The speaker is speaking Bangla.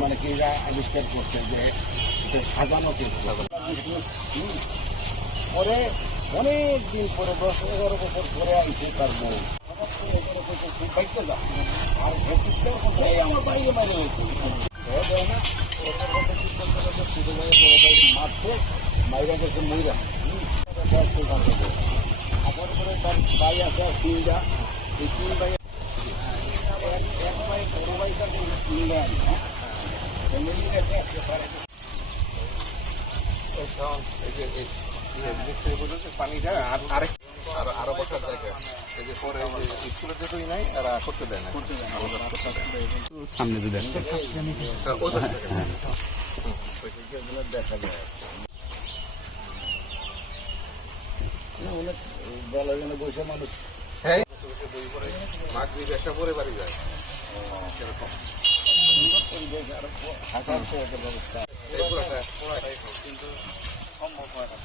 মানে কি এরা আবিষ্কার করছে যে এটা সাজানো কেস। পরে অনেক দিন পরে 10-11 বছর পরে আইছে তার বউ, খুব বাইকতে যা আর আমার বাইরে বাইরে হয়েছে মারছে, মাইরা গেছে মইরা আমার পরে তার ভাই আছে আর 3টা, এই 3 ভাই এক ভাই বড় ভাই তাকে ইংল্যান্ড ফ্যামিলি রেখে আসছে স্যার। পানিটা আরো বছর দেখে এই যে পরে স্কুলের যেতেই নাই এরা করতে দেয় না, সামনে দিলেন দেখা যায় অনেক বেলা যেন বসে মানুষ মাগরিব একটা পরে বাড়ি যায় সেরকম হাঁটার ব্যবস্থা কিন্তু সম্ভব হয় না।